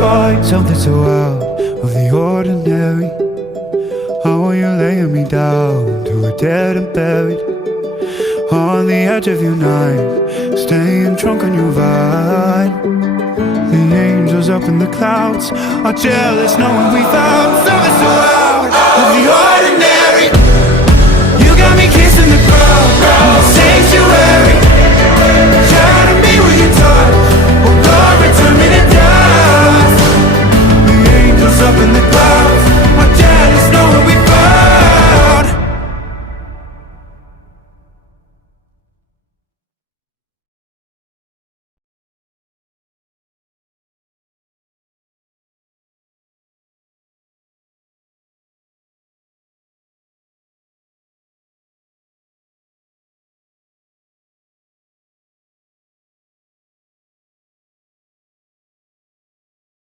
find something so out of the ordinary. How are you laying me down to a dead and buried on the edge of your night, staying drunk on your vine. The angels up in the clouds are jealous knowing we found something so out of the ordinary. You got me kissing the ground, sanctuary.